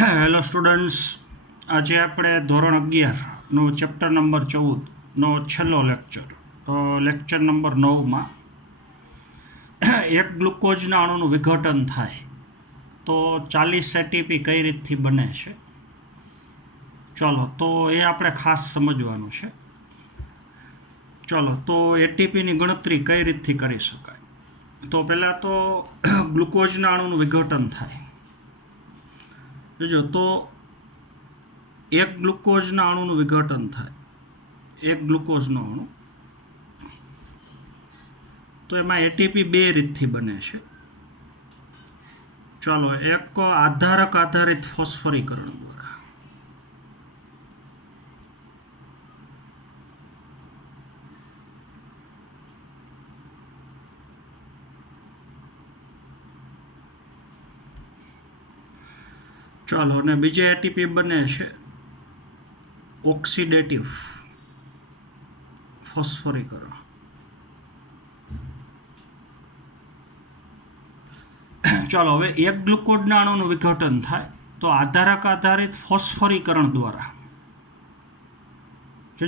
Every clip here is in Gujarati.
હેલો સ્ટુડન્ટ્સ, આજે આપણે ધોરણ 11નો ચેપ્ટર નંબર 14નો છેલ્લો લેક્ચર નંબર 9માં એક ગ્લુકોઝના અણુનું વિઘટન થાય તો 40 એટીપી કઈ રીતથી બને છે. ચલો, તો એ આપણે ખાસ સમજવાનું છે. ચલો, તો એટીપીની ગણતરી કઈ રીતથી કરી શકાય. તો પહેલાં તો ગ્લુકોઝના અણુનું વિઘટન થાય. જોજો, તો એક ગ્લુકોઝના અણુનું વિઘટન થાય, એક ગ્લુકોઝનો અણુ, તો એમાં એટીપી બે રીતથી બને છે. ચાલો, એક આધારક આધારિત ફોસ્ફરીકરણ દ્વારા, ચાલો, અને બીજે એટીપી બને છે ઓક્સિડેટિવ ફોસ્ફરીકરણ. ચાલો, હવે એક ગ્લુકોઝના અણુનું વિઘટન થાય તો આધારક આધારિત ફોસ્ફરીકરણ દ્વારા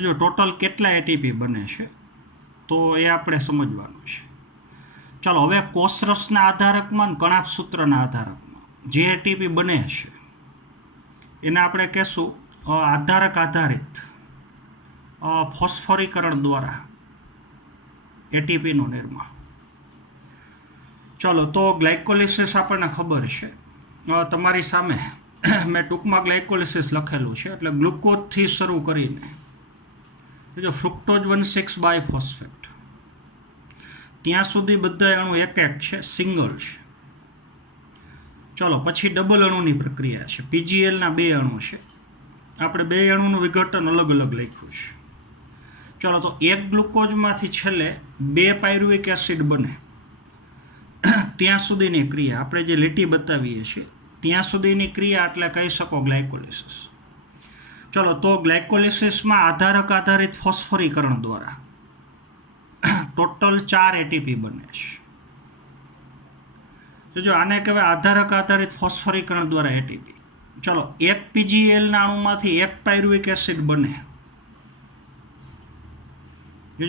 જો ટોટલ કેટલા એટીપી બને છે તો એ આપણે સમજવાનું છે. ચાલો, હવે કોષરસના આધારકમાં અને કણાભ સૂત્રના આધારકમાં જે એટીપી બને છે એને આપણે કહેશું આધારક આધારિત ફોસ્ફરીકરણ દ્વારા એટીપીનું નિર્માણ. ચાલો, તો ગ્લાયકોલિસિસ આપણને ખબર છે. તમારી સામે મેં ટૂંકમાં ગ્લાયકોલિસિસ લખેલું છે, એટલે ગ્લુકોઝથી શરૂ કરીને જો ફ્રુક્ટોઝ 1,6 બાયફોસ્ફેટ ત્યાં સુધી બધા અણુ એક એક છે, સિંગલ છે. ચલો, પછી ડબલ અણુની પ્રક્રિયા છે. પીજીએલના બે અણુ છે, આપણે બે અણુનું વિઘટન અલગ અલગ લખ્યું છે. ચલો, તો એક ગ્લુકોઝમાંથી છેલ્લે 2 પાયરુવિક એસિડ બને ત્યાં સુધીની ક્રિયા આપણે જે લીટી બતાવીએ છીએ ત્યાં સુધીની ક્રિયા એટલે કહી શકો ગ્લાયકોલિસિસ. ચલો, તો ગ્લાયકોલિસિસમાં આધારક આધારિત ફોસ્ફરીકરણ દ્વારા ટોટલ 4 એટીપી બને છે. જો આને કહેવાય આધારક આધારિત ફોસ્ફરીકરણ દ્વારા એટીપી. ચલો, એક પીજીએલના અણુમાંથી 1 પાયરુવિક એસિડ બને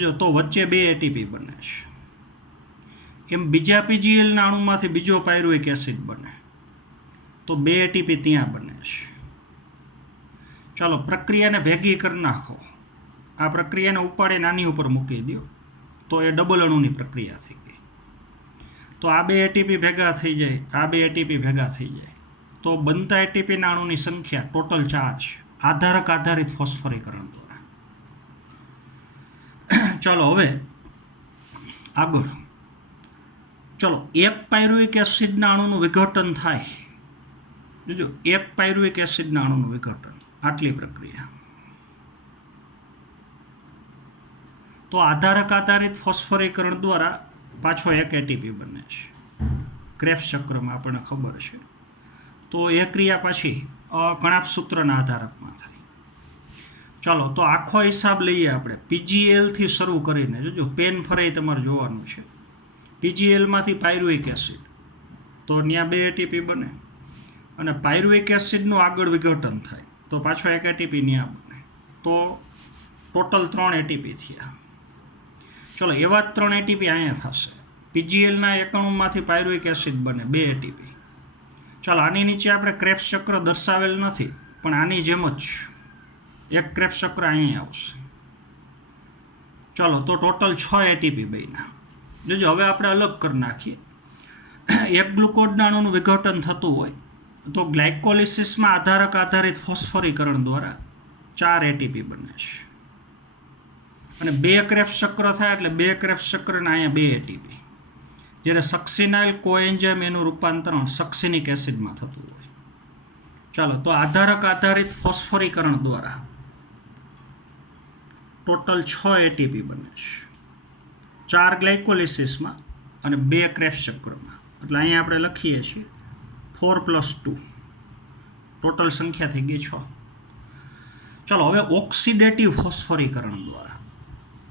જો તો વચ્ચે 2 એટીપી બને છે. એમ બીજા પીજીએલના અણુમાંથી બીજો પાયરુવિક એસિડ બને તો 2 એટીપી ત્યાં બને છે. ચાલો, પ્રક્રિયાને ભેગી કરી નાખો. આ પ્રક્રિયાને ઉપાડીને આની ઉપર મૂકી દો તો એ ડબલ અણુની પ્રક્રિયા થઈ ગઈ. તો આ 2 એટીપી ભેગા થઈ જાય, આ 2 એટીપી ભેગા થઈ જાય તો બનતા એટીપીના અણુની સંખ્યા ટોટલ 4 છે, આધારક આધારિત ફોસ્ફરીકરણ દ્વારા. ચાલો, હવે આગળ. ચલો, એક પાયરુવિક એસિડના અણુનું વિઘટન થાય. જો એક પાયરુવિક એસિડના અણુનું વિઘટન, આટલી પ્રક્રિયા, તો આધારક આધારિત ફોસ્ફરીકરણ દ્વારા પાછો એક એટીપી બને છે. ક્રેબ્સ ચક્રમાં આપણને ખબર છે. તો એ ક્રિયા પાછી કણાભ સૂત્રના આધારકમાં થાય. ચાલો, તો આખો હિસાબ લઈએ આપણે. પીજીએલથી શરૂ કરીને જો પેન ફરે તમારે જોવાનું છે. પીજીએલમાંથી પાયરુવિક એસિડ તો ત્યાં 2 એટીપી બને, અને પાયરુવિક એસિડનું આગળ વિઘટન થાય તો પાછો એક એટીપી ત્યાં બને, તો ટોટલ 3 એટીપી થયા. ચલો, એવા જ 3 એટીપી અહીંયા થશે. પીજીએલના એક અણુમાંથી પાયરુવિક એસિડ બને 2 એટીપી. ચાલો, આની નીચે આપણે ક્રેબ્સ ચક્ર દર્શાવેલ નથી, પણ આની જેમ જ એક ક્રેબ્સ ચક્ર અહીંયા આવશે. ચાલો, તો ટોટલ 6 એટીપી બન્યા. જોજો, હવે આપણે અલગ કરી નાખીએ. એક ગ્લુકોઝના અણુનું વિઘટન થતું હોય તો ગ્લાયકોલિસિસમાં આધારક આધારિત ફોસ્ફરીકરણ દ્વારા 4 એટીપી બને છે, અને 2 ક્રેબ્સ ચક્ર થાય એટલે 2 ક્રેબ્સ ચક્રના અહીંયા 2 એટીપી. જ્યારે સક્સિનાઇલ કોએન્ઝાઇમ એનું રૂપાંતરણ સક્સિનિક એસિડમાં થતું હોય. ચાલો, તો આધારક આધારિત ફોસ્ફરીકરણ દ્વારા ટોટલ 6 એટીપી બને છે, 4 ગ્લાયકોલિસિસમાં અને 2 ક્રેબ્સ ચક્રમાં. એટલે અહીંયા આપણે લખીએ છીએ 4 + 2, ટોટલ સંખ્યા થઈ ગઈ 6. ચાલો, હવે ઓક્સિડેટિવ ફોસ્ફરીકરણ દ્વારા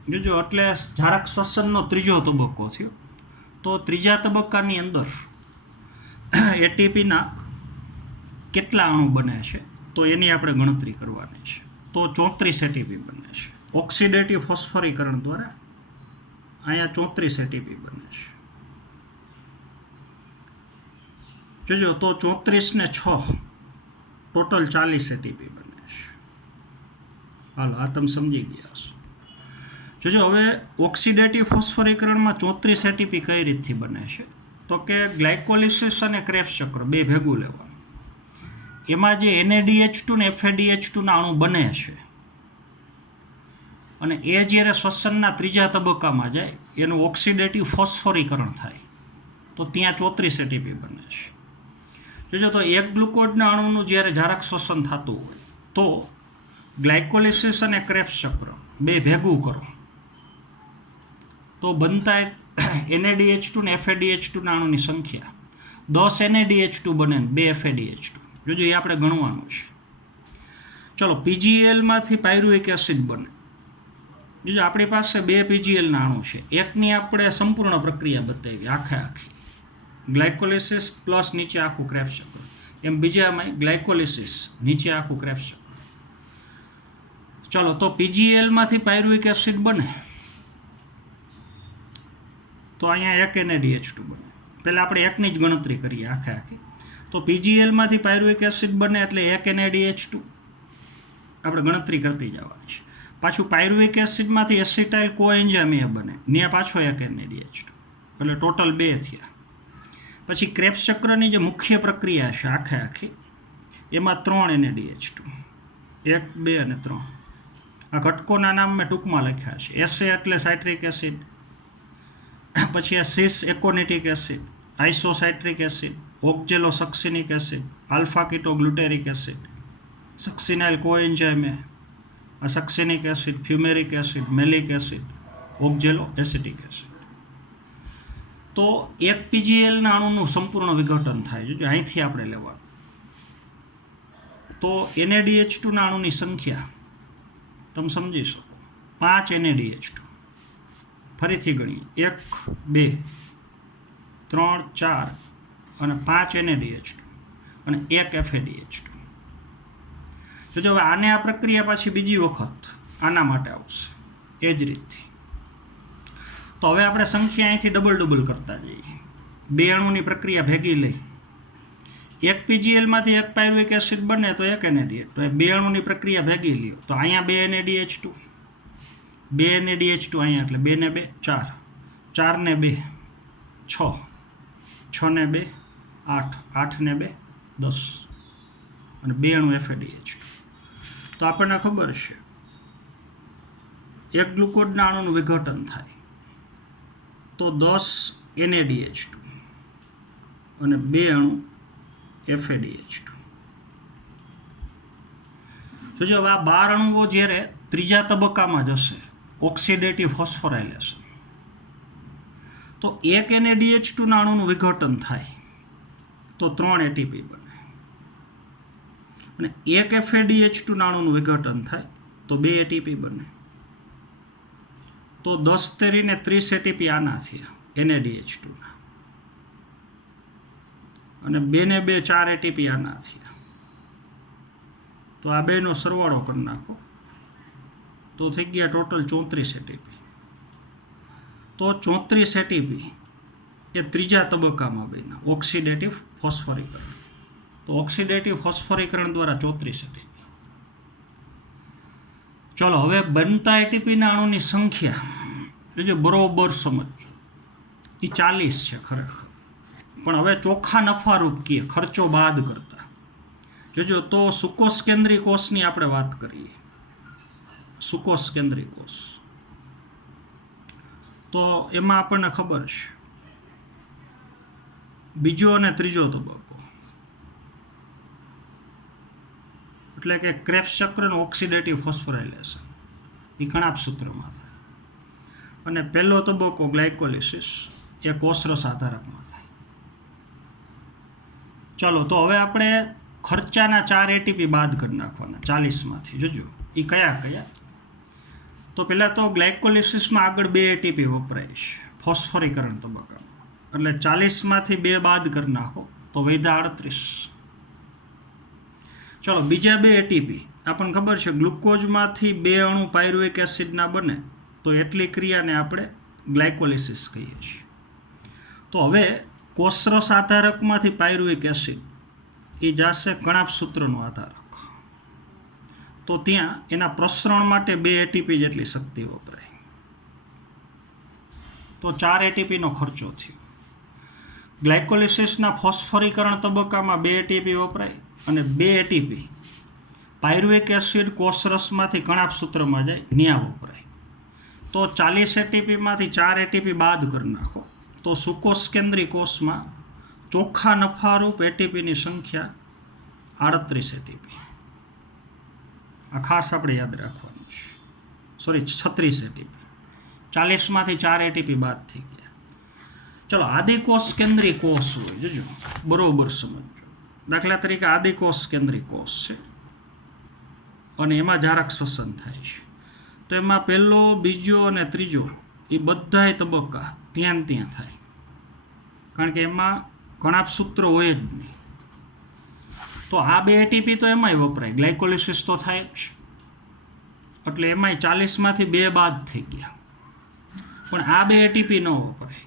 જોજો, એટલે જરાક શ્વસનનો ત્રીજો તબક્કો થયો. તો ત્રીજા તબક્કાની અંદર એટીપીના કેટલા અણુ બને છે તો એની આપણે ગણતરી કરવાની છે. તો 34 એટીપી બને છે ઓક્સિડેટિવ ફોસ્ફોરીકરણ દ્વારા. અહીંયા 34 એટીપી બને છે. જોજો તો 34 ને 6 ટોટલ 40 એટીપી બને છે. હાલો આ તમે સમજી ગયા હશો. જોજો હવે ઓક્સિડેટિવ ફોસ્ફોરીકરણમાં 34 એટીપી કઈ રીતથી બને છે તો કે ગ્લાયકોલિસિસ અને ક્રેબ્સ ચક્ર બે ભેગું લેવાનું. એમાં જે NADH2 ને FADH2 ના અણુ બને છે અને એ જ્યારે શ્વસનના ત્રીજા તબક્કામાં જાય એનું ઓક્સિડેટિવ ફોસ્ફોરીકરણ થાય તો ત્યાં 34 એટીપી બને છે. જોજો તો એક ગ્લુકોઝના અણુનું જ્યારે જરાક શ્વસન થતું હોય તો ગ્લાયકોલિસિસ અને ક્રેબ્સ ચક્ર બે ભેગું કરો તો બનતા NADH2 ને FADH2 ના અણુની સંખ્યા 10 NADH2 બને ને 2 FADH2. જોજો એ આપણે ગણવાનું છે. ચલો PGLમાંથી પાયરુવિક એસિડ બને. જોજો આપણી પાસે 2 PGLના અણુ છે. એકની આપણે સંપૂર્ણ પ્રક્રિયા બતાવી આખી ગ્લાયકોલિસિસ પ્લસ નીચે આખું ક્રેબ્સ ચક્ર. એમ બીજામાં ગ્લાયકોલિસિસ નીચે આખું ક્રેબ્સ ચક્ર. ચલો તો PGLમાંથી પાયરુવિક એસિડ બને તો અહીંયા 1 NADH2 બને. પહેલાં આપણે એકની જ ગણતરી કરીએ આખી. તો PGLમાંથી પાયરુવિક એસિડ બને એટલે 1 NADH2 આપણે ગણતરી કરતી જવાની છે. પાછું પાયરુવિક એસિડમાંથી એસિટાઇલ કોએન્ઝાઇમ બને ત્યાં પાછો 1 NADH2 એટલે ટોટલ 2 થયા. પછી ક્રેબ્સ ચક્રની જે મુખ્ય પ્રક્રિયા છે આખી એમાં 3 NADH2 1 2 અને 3. આ ઘટકોના નામ મેં ટૂંકમાં લખ્યા છે. SA એટલે સાઇટ્રિક એસિડ, પછી આ cis aconitic acid, isocitric acid, oxalosuccinic acid, alpha ketoglutaric acid, succinyl coenzyme, આ succinic acid, fumaric acid, malic acid, oxaloacetic acid. તો એક PGLના અણુનું સંપૂર્ણ વિઘટન થાય છે. અહીંથી આપણે લેવાનું તો NADH2ના અણુની સંખ્યા તમે સમજી શકો 5 NADH2. ફરીથી ગણીએ 1 2 3 4 અને 5 NADH2 અને 1 FADH2. જો હવે આને આ પ્રક્રિયા પાછી બીજી વખત આના માટે આવશે એ જ રીતથી. તો હવે આપણે સંખ્યા અહીંથી ડબલ કરતા જઈએ. 2 અણુની પ્રક્રિયા ભેગી લઈ એક PGLમાંથી એક પાયરુવિક એસિડ બને તો 1 NADH2. તો 2 અણુની પ્રક્રિયા ભેગી લ્યો તો અહીંયા 2 NADH2 અહીંયા એટલે 2 ને 2 4 4 ને 2 6 6 ને 2 8 8 ને 2 10 અને 2 અણુ FADH2. તો આપણને ખબર છે એક ગ્લુકોઝના અણુનું વિઘટન થાય તો 10 NADH2 અને 2 અણુ FADH2. તો જો આ 12 અણુઓ જ્યારે ત્રીજા તબક્કામાં જશે ઓક્સિડેટિવ ફોસ્ફોરાયલેશન તો 1 NADH2ના અણુનું વિઘટન થાય તો 3 ATP બને અને 1 FADH2ના અણુનું વિઘટન થાય તો 2 ATP બને. તો 10 તેરીને 30 ATP આના થયા NADH2ના અને 2 ને 2 4 ATP આના થયા. તો આ બેનો સરવાળો કરી નાખો તો થઈ ગયા ટોટલ 34 ATP. તો 34 ATP એ ત્રીજા તબક્કામાં બન્યા ઓક્સિડેટિવ ફોસ્ફોરીકરણ. તો ઓક્સિડેટિવ ફોસ્ફોરીકરણ દ્વારા 34 ATP. ચલો હવે બનતા એટીપીના અણુની સંખ્યા જો બરોબર સમજો એ 40 છે ખરેખર, પણ હવે ચોખ્ખા નફારૂપ કીએ ખર્ચો બાદ કરતા. જોજો તો સુકોષ કેન્દ્રી કોષની આપણે વાત કરીએ. સુકોષ કેન્દ્રી કોષ તો એમાં આપણને ખબર છે બીજો અને ત્રીજો તબક્કો એટલે કે ક્રેબ્સ ચક્રનું ઓક્સિડેટિવ ફોસ્ફોરાયલેશન એ કણાપ સૂત્રમાં થાય અને પહેલો તબક્કો ગ્લાયકોલિસિસ એ કોષરસ આધારકમાં થાય. ચાલો તો હવે આપણે ખર્ચાના 4 ATP બાદ કરી નાખવાના 40માંથી. જોજો એ કયા તો પહેલાં તો ગ્લાયકોલિસિસમાં આગળ 2 ATP વપરાય છે ફોસ્ફોરીકરણ તબક્કામાં એટલે 40માંથી 2 બાદ કરી નાખો તો વધ્યા 38. ચલો બીજા બે એટીપી આપણને ખબર છે ગ્લુકોઝમાંથી બે અણુ પાયરુવેક એસિડના બને તો એટલી ક્રિયાને આપણે ગ્લાયકોલિસિસ કહીએ છીએ. તો હવે કોષરસ આધારકમાંથી પાયરુવેક એસિડ એ જશે કણાપ સૂત્રનો આધારક. તો ત્યાં એના પ્રસરણ માટે 2 એટીપી જેટલી શક્તિ વપરાય. તો 4 એટીપીનો ખર્ચો થયો. ગ્લાયકોલિસિસના ફોસ્ફોરીકરણ તબક્કામાં 2 એટીપી વપરાય અને 2 એટીપી પાયરુવેક એસિડ કોષરસમાંથી કણાપ સૂત્રમાં જાય ન્યા વપરાય. તો 40 એટીપીમાંથી 4 એટીપી બાદ કરી નાખો તો સુકોષ કેન્દ્રી કોષમાં ચોખ્ખા નફારૂપ એટીપીની સંખ્યા 38 એટીપી. આ ખાસ આપણે યાદ રાખવાનું છે. 36 એટીપી. 40માંથી 4 એટીપી બાદ થઈ ગયા. ચલો આદિકોષ કેન્દ્રી કોષ હોય જોજો બરોબર સમજો. દાખલા તરીકે આદિકોષ કેન્દ્રી કોષ છે અને એમાં જારક શ્વસન થાય છે. તો એમાં પહેલો, બીજો અને ત્રીજો એ બધાય તબક્કા ત્યાં થાય, કારણ કે એમાં કણાપ સૂત્ર હોય જ નહીં. તો આ 2 એટીપી તો એમાંય વપરાય, ગ્લાયકોલિસિસ તો થાય જ છે, એટલે એમાંય 40માંથી 2 બાદ થઈ ગયા. પણ આ 2 એટીપી ન વપરાય,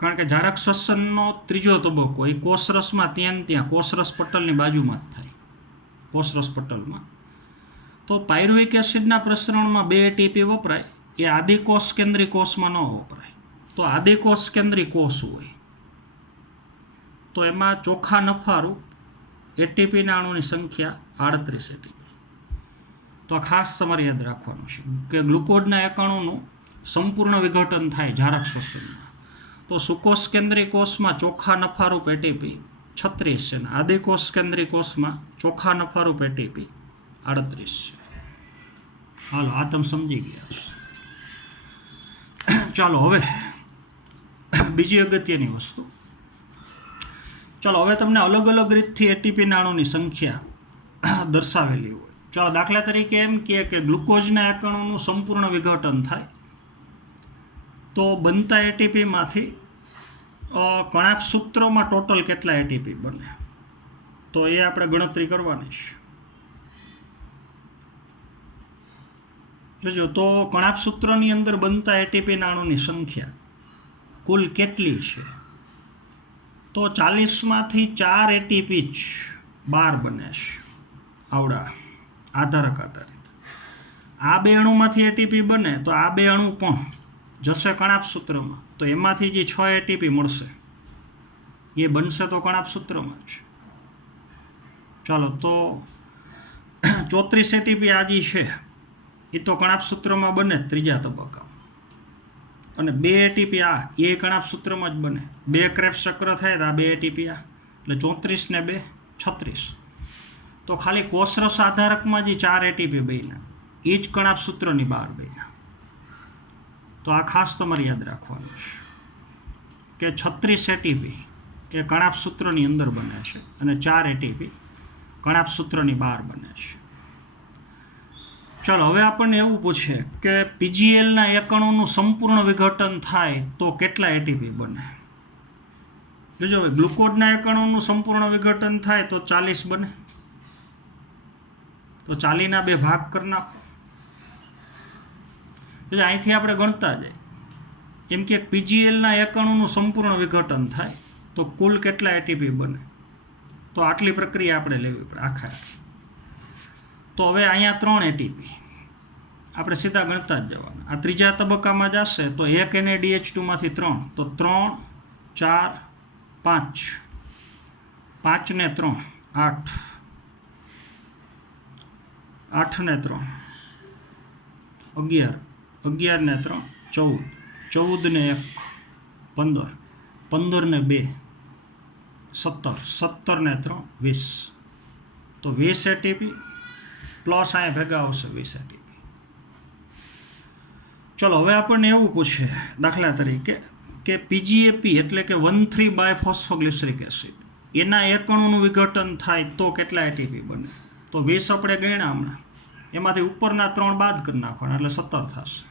કારણ કે જારક શ્વસનનો ત્રીજો તબક્કો એ કોષરસમાં ત્યાં કોષરસ પટલની બાજુમાં જ થાય, કોષરસ પટલમાં. તો પાયરુવેક એસિડના પ્રસરણમાં 2 એટીપી વપરાય, એ આદિકોષ કેન્દ્રી કોષમાં ન વપરાય. તો આદિકોષ કેન્દ્રી કોષ હોય તો એમાં ચોખ્ખા નફારૂપ એટીપીના અણુની સંખ્યા 38 એટીપી. તો આ ખાસ તમારે યાદ રાખવાનું છે કે ગ્લુકોઝના એક અણુનું સંપૂર્ણ વિઘટન થાય જારક શ્વસનમાં. તો સુકોષ કેન્દ્રી કોષમાં ચોખ્ખા નફારૂપ એટીપી 36 છે અને આદિકોષ કેન્દ્રી કોષમાં ચોખ્ખા નફારૂપ એટીપી 38 છે. હાલો આ તમે સમજી ગયા. ચાલો હવે બીજી અગત્યની વસ્તુ. ચાલો હવે તમને અલગ અલગ રીતથી એટીપીના અણુની સંખ્યા દર્શાવેલી હોય. ચાલો દાખલા તરીકે એમ કહે કે ગ્લુકોઝના એક અણુનું સંપૂર્ણ વિઘટન થાય તો બનતા એટીપીમાંથી કણાપ સૂત્રોમાં ટોટલ કેટલા એટીપી બને તો એ આપણે ગણતરી કરવાની છે. જોજો તો કણાપ સૂત્રની અંદર બનતા એટીપીના અણુની સંખ્યા કુલ કેટલી છે તો 40માંથી 4 એટીપી જ 12 બને છે આવડા આધારક આધારિત. આ 2 અણુમાંથી એટીપી બને તો આ 2 અણુ પણ જશે કણાપ સૂત્રમાં, તો એમાંથી જે 6 એટીપી મળશે એ બનશે તો કણાપ સૂત્રમાં જ. ચાલો તો 34 એટીપી આ જે છે એ તો કણાપ સૂત્રમાં બને ત્રીજા તબક્કામાં, અને 2 એટીપી આ એ કણાપ સૂત્રમાં જ બને. 2 ક્રેબ્સ ચક્ર થાય તો આ 2 એટીપી આ, એટલે 34 ને 2 36. તો ખાલી કોષરસ આધારકમાં જે 4 એટીપી બન્યા એ જ કણાપ સૂત્રની બહાર બન્યા. તો આ ખાસ તમારે યાદ રાખવાનું છે કે 36 એટીપી એ કણાપ સૂત્રની અંદર બને છે અને 4 એટીપી કણાપ સૂત્રની બહાર બને છે. ચાલો હવે આપણને એવું પૂછે કે પીજીએલના એક અણુનું સંપૂર્ણ વિઘટન થાય તો કેટલા એટીપી બને. જોજો હવે ગ્લુકોઝના એક અણુનું સંપૂર્ણ વિઘટન થાય તો 40 બને, તો 40ના 2 ભાગ કરી નાખો. એટલે અહીંથી આપણે ગણતા જાય એમ કે પીજીએલના એક અણુનું સંપૂર્ણ વિઘટન થાય તો કુલ કેટલા એટીપી બને, તો આટલી પ્રક્રિયા આપણે લેવી પડે આખા. તો હવે અહીંયા 3 એટીપી આપણે સીધા ગણતા જ જવાના. આ ત્રીજા તબક્કામાં જશે તો 1 NaDH2માંથી 3, તો 3 4 5, 5 ને 3 8, 8 ને 3 11, 11 ને 3 14, 14 ને 1 15, 15 ને 2 17, 17 ને 3 20. તો 20 એટીપી પ્લસ અહીંયા ભેગા આવશે 20 એટીપી. ચલો હવે આપણને એવું પૂછે દાખલા તરીકે કે પીજીએપી એટલે કે 1,3 બાયફોસ્ફોગ્લિસરિક એસિડ એના એક અણુનું વિઘટન થાય તો કેટલા એટીપી બને. તો 20 આપણે ગણ્યા હમણાં, એમાંથી ઉપરના 3 બાદ કરી નાખવાના એટલે 17 થશે.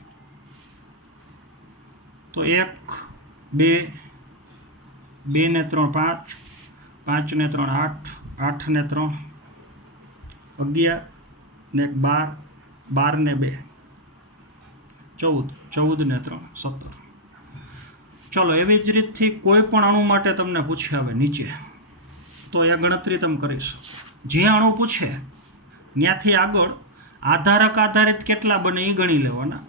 તો 1 2 2 ને 3 5, 5 ને 3 8, 8 ને 3 11 ને 12, 12 ને 2 14, 14 ને 3 17. ચલો એવી જ રીતથી કોઈ પણ અણુ માટે તમને પૂછે હવે નીચે, તો એ ગણતરી તમે કરી શકો. જે અણુ પૂછે ત્યાંથી આગળ આધારક આધારિત કેટલા બને એ ગણી લેવાના,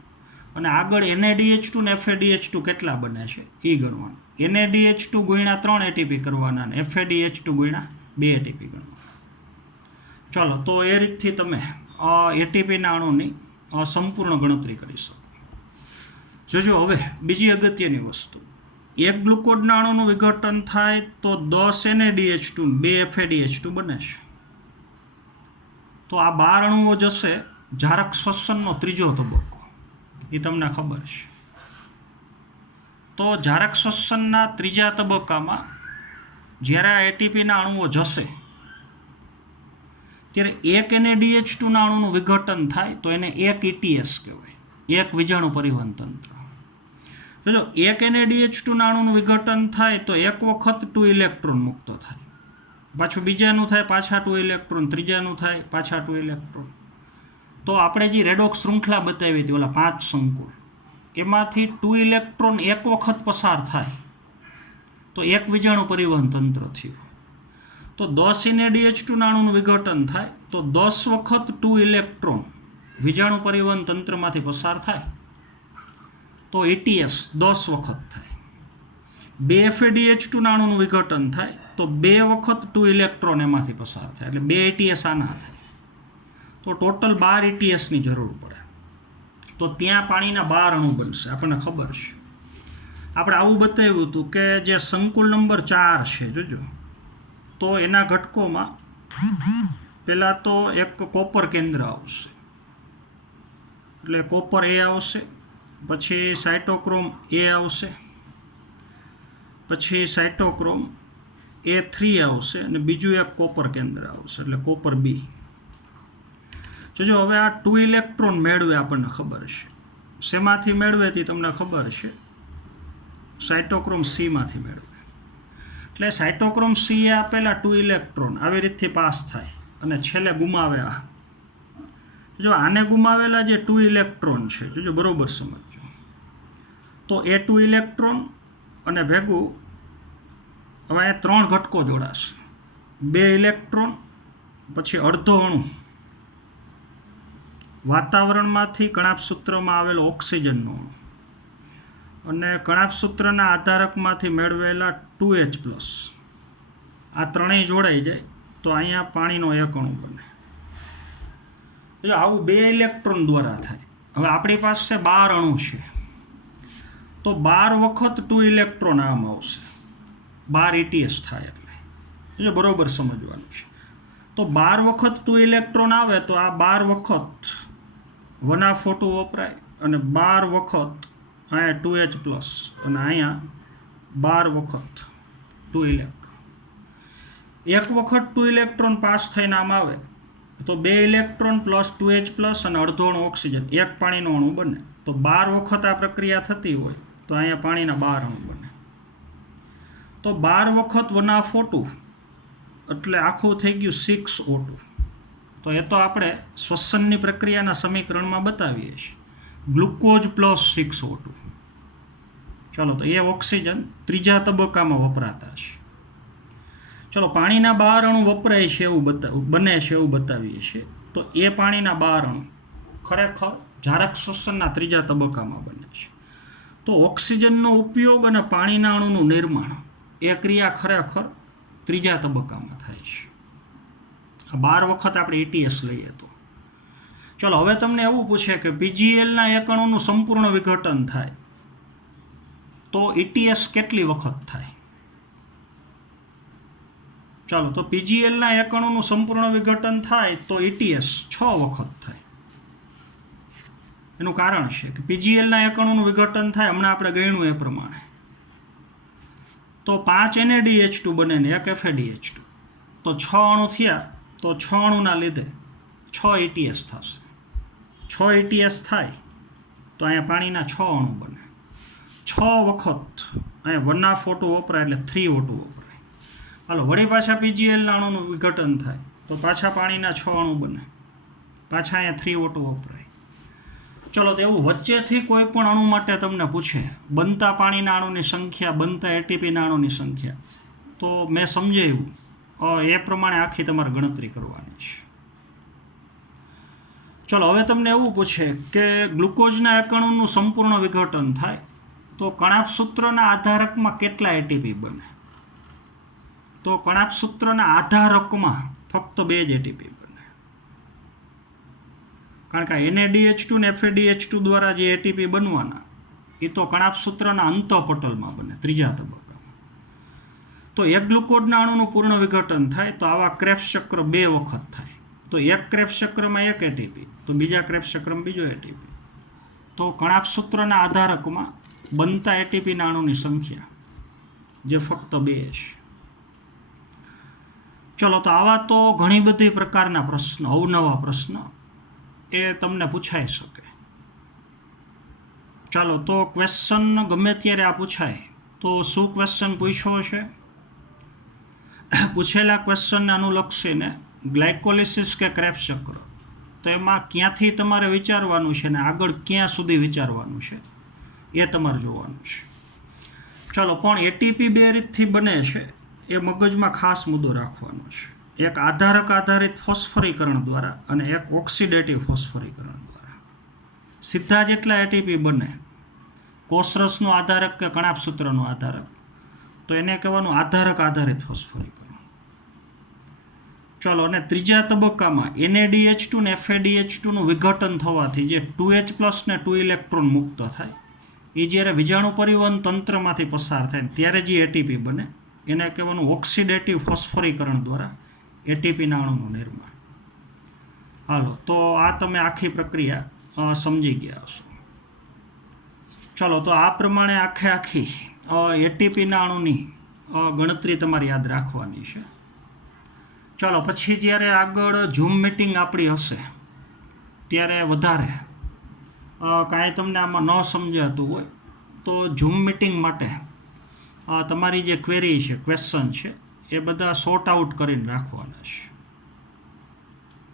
અને આગળ NaDH2 ને FADH2 કેટલા બને છે એ ગણવાનું. NaDH2 ગુણ્યા 3 ATP કરવાના અને FADH2 ગુણ્યા 2 ATP ગણવાના. ચલો તો એ રીતથી તમે એટીપીના અણુની સંપૂર્ણ ગણતરી કરી શકો. જોજો હવે બીજી અગત્યની વસ્તુ, એક ગ્લુકોઝના અણુનું વિઘટન થાય તો 10 NaDH2 2 FADH2 બને છે. તો આ 12 અણુઓ જશે જારક શ્વસનનો ત્રીજો તબક્કો, એ તમને ખબર છે. તો જારક શ્વસનના ત્રીજા તબક્કામાં જ્યારે આ એટીપીના અણુઓ જશે ત્યારે એક NaDH2ના અણુનું વિઘટન થાય તો એને એક ETS કહેવાય, એક વિજાણુ પરિવહન તંત્ર. જો એક NaDH2ના અણુનું વિઘટન થાય તો એક વખત 2 ઇલેક્ટ્રોન મુક્ત થાય, પાછું બીજાનું થાય પાછા 2 ઇલેક્ટ્રોન, ત્રીજાનું થાય પાછા 2 ઇલેક્ટ્રોન. તો આપણે જે રેડોક્સ શૃંખલા બતાવી હતી ઓલા 5 સંકુલ, એમાંથી 2 ઇલેક્ટ્રોન એક વખત પસાર થાય તો એક વિજાણુ પરિવહન તંત્ર થયું. તો 10 NaDH2ના અણુનું વિઘટન થાય તો 10 વખત 2 ઇલેક્ટ્રોન વિજાણુ પરિવહન તંત્રમાંથી પસાર થાય તો ETS 10 વખત થાય. 2 FADH2ના અણુનું વિઘટન થાય તો 2 વખત 2 ઇલેક્ટ્રોન એમાંથી પસાર થાય, એટલે 2 ETS આના થાય. તો ટોટલ 12 ETSની જરૂર પડે. તો ત્યાં પાણીના 12 અણુ બનશે, આપણને ખબર છે. આપણે આવું બતાવ્યું હતું કે જે સંકુલ નંબર 4 છે, જોજો, તો એના ઘટકોમાં પહેલાં તો એક કોપર કેન્દ્ર આવશે, એટલે કોપર A આવશે, પછી સાઇટોક્રોમ A આવશે, પછી સાઇટોક્રોમ A3 આવશે, અને બીજું એક કોપર કેન્દ્ર આવશે એટલે કોપર B. જોજો હવે આ 2 ઇલેક્ટ્રોન મેળવે આપણને ખબર છે. શેમાંથી મેળવે તે તમને ખબર છે, સાઇટોક્રોમ Cમાંથી મેળવે. એટલે સાઇટોક્રોમ C એ આપેલા 2 ઇલેક્ટ્રોન આવી રીતથી પાસ થાય અને છેલ્લે ગુમાવે આ. જો આને ગુમાવેલા જે 2 ઇલેક્ટ્રોન છે, જોજો બરોબર સમજો, તો એ 2 ઇલેક્ટ્રોન અને ભેગું હવે આ 3 ઘટકો જોડાશે, 2 ઇલેક્ટ્રોન, પછી અડધો અણુ વાતાવરણમાંથી કણાભસૂત્રમાં આવેલો ઓક્સિજનનો અણુ, અને કણાભસૂત્રના આધારકમાંથી મેળવેલા 2H+. આ ત્રણેય જોડાઈ જાય તો અહીંયા પાણીનો એક અણુ બને. આવું 2 ઇલેક્ટ્રોન દ્વારા થાય. હવે આપણી પાસે 12 અણુ છે તો 12 વખત 2 ઇલેક્ટ્રોન આમ આવશે, 12 ETS થાય. એટલે બરોબર સમજવાનું છે. તો 12 વખત 2 ઇલેક્ટ્રોન આવે તો આ 12 વખત 1O2 વપરાય, અને 12 વખત અહીંયા 2H+, અને અહીંયા 12 વખત 2 ઇલેક્ટ્રોન. એક વખત 2 ઇલેક્ટ્રોન પાસ થઈને આમ આવે તો 2 ઇલેક્ટ્રોન પ્લસ 2H+ અને અડધો અણુ ઓક્સિજન, એક પાણીનો અણુ બને. તો 12 વખત આ પ્રક્રિયા થતી હોય તો અહીંયા પાણીના 12 અણુ બને. તો 12 વખત 1O2 એટલે આખું થઈ ગયું 6O2. તો એ તો આપણે શ્વસનની પ્રક્રિયાના સમીકરણમાં બતાવીએ છીએ, ગ્લુકોઝ પ્લસ 6O2. ચલો તો એ ઓક્સિજન ત્રીજા તબક્કામાં વપરાતા છે. ચલો પાણીના 12 અણુ વપરાય છે એવું બને છે એવું બતાવીએ છીએ. તો એ પાણીના 12 અણુ ખરેખર જારક શ્વસનના ત્રીજા તબક્કામાં બને છે. તો ઓક્સિજનનો ઉપયોગ અને પાણીના અણુનું નિર્માણ એ ક્રિયા ખરેખર ત્રીજા તબક્કામાં થાય છે. 12 વખત આપણે ETS લઈએ તો. ચલો હવે તમને એવું પૂછે કે PGLના એક અણુનું સંપૂર્ણ વિઘટન થાય તો ETS કેટલી વખત થાય? ચાલો તો PGLના એક અણુનું સંપૂર્ણ વિઘટન થાય તો ETS 6 વખત થાય. એનું કારણ છે કે PGLના એક અણુનું વિઘટન થાય, હમણાં આપણે ગણ્યું એ પ્રમાણે, તો 5 NaDH2 બને ને 1 FADH2, તો 6 અણુ થયા, તો 6 અણુના લીધે 6 ETS થશે. 6 ETS થાય તો અહીંયા પાણીના 6 અણુ બને. 6 વખત અહીંયા 1O2 વપરાય એટલે 3O2 વપરાય. હાલો વળી પાછા PGLના અણુનું વિઘટન થાય તો પાછા પાણીના 6 અણુ બને, પાછા અહીંયા 3O2 વપરાય. ચલો, તો એવું વચ્ચેથી કોઈ પણ અણુ માટે તમને પૂછે બનતા પાણીના અણુની સંખ્યા, બનતા એટીપીના અણુની સંખ્યા, તો મેં સમજાવ્યું એ પ્રમાણે આખી તમારે ગણતરી કરવાની છે. ચલો, હવે તમને એવું પૂછે કે ગ્લુકોઝના એક અણુનું સંપૂર્ણ વિઘટન થાય તો કણાપ સૂત્રના આધારકમાં કેટલા એટીપી બને? તો કણાપ સૂત્રના આધારકમાં ફક્ત 2 જ એટીપી બને, કારણ કે NADH2 ને FADH2 દ્વારા જે એટીપી બનવાના એ તો કણાપ સૂત્રના અંતઃપટલમાં બને, ત્રીજા તબક્કામાં. તો એક ગ્લુકોઝના અણુનું પૂર્ણ વિઘટન થાય તો આવા ક્રેબ્સ ચક્ર 2 વખત થાય. તો એક ક્રેબ્સ ચક્રમાં 1 એટીપી, તો બીજા ક્રેબ્સ ચક્રમાં બીજો એટીપી. તો કણાપ સૂત્રના આધારકમાં બનતા એટીપીના અણુની સંખ્યા જે ફક્ત 2 છે. ચલો, તો આવા તો ઘણી બધી પ્રકારના પ્રશ્નો, અવનવા પ્રશ્નો એ તમને પૂછાઈ શકે. ચાલો, તો ક્વેશ્ચન ગમે ત્યારે આ પૂછાય તો શું ક્વેશ્ચન પૂછ્યો છે? પૂછેલા ક્વેશ્ચનને અનુલક્ષીને ગ્લાયકોલિસિસ કે ક્રેબ્સ ચક્ર, તો એમાં ક્યાંથી તમારે વિચારવાનું છે ને આગળ ક્યાં સુધી વિચારવાનું છે એ તમારે જોવાનું છે. ચલો, પણ એટીપી 2 રીતથી બને છે એ મગજમાં ખાસ મુદ્દો રાખવાનો છે. એક આધારક આધારિત ફોસ્ફરીકરણ દ્વારા અને એક ઓક્સિડેટિવ ફોસ્ફરીકરણ દ્વારા. સીધા જેટલા એટીપી બને, કોષરસનો આધારક કે કણાપ સૂત્રનો આધારક, તો એને કહેવાનું આધારક આધારિત ફોસ્ફરીકરણ. ચલો, અને ત્રીજા તબક્કામાં NADH2 ને FADH2નું વિઘટન થવાથી જે 2H+ ને 2 ઇલેક્ટ્રોન મુક્ત થાય, એ જ્યારે વિજાણુ પરિવહન તંત્રમાંથી પસાર થાય ત્યારે જે એટીપી બને એને કહેવાનું ઓક્સિડેટિવ ફોસ્ફરીકરણ દ્વારા એટીપીના અણુનું નિર્માણ. હાલો, તો આ તમે આખી પ્રક્રિયા સમજી ગયા હશો. ચલો, તો આ પ્રમાણે આખી એટીપીના અણુની ગણતરી તમારે યાદ રાખવાની છે. ચલો, પછી જ્યારે આગળ ઝૂમ મીટિંગ આપણી હશે ત્યારે વધારે કાંઈ તમને આમાં ન સમજાતું હોય તો ઝૂમ મીટિંગ માટે તમારી જે ક્વેરી છે, ક્વેશ્ચન છે, એ બધા સોર્ટ આઉટ કરીને રાખવાના છે.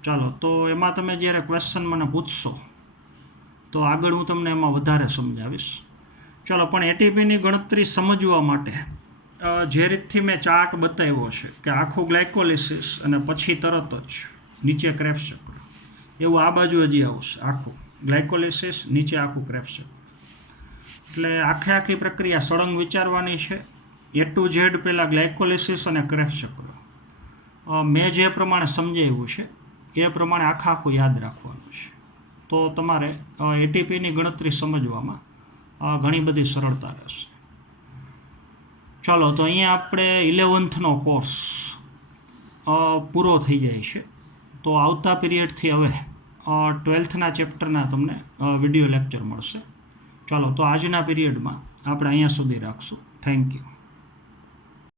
ચાલો, તો એમાં તમે જ્યારે ક્વેશ્ચન મને પૂછશો તો આગળ હું તમને એમાં વધારે સમજાવીશ. ચલો, પણ એટીપીની ગણતરી સમજવા માટે જે રીતથી મેં ચાર્ટ બતાવ્યો છે કે આખું ગ્લાયકોલિસિસ અને પછી તરત જ નીચે ક્રેબ્સ ચક્ર, એવું આ બાજુ હજી આવશે. આખું ગ્લાયકોલિસિસ, નીચે આખું ક્રેબ્સ ચક્ર. એટલે આખી પ્રક્રિયા સળંગ વિચારવાની છે. A to Z પહેલાં ગ્લાયકોલિસિસ અને ક્રેબ્સ ચક્ર મેં જે પ્રમાણે સમજાવ્યું છે એ પ્રમાણે આખું યાદ રાખવાનું છે. તો તમારે એટીપીની ગણતરી સમજવામાં ઘણી બધી સરળતા રહેશે. ચાલો, તો અહીંયા આપણે 11th કોર્સ પૂરો થઈ જાય છે. તો આવતા પીરિયડથી હવે 12th ચેપ્ટરના તમને વિડીયો લેક્ચર મળશે. ચાલો, તો આજના પીરિયડમાં આપણે અહીંયા સુધી રાખશું. Thank you.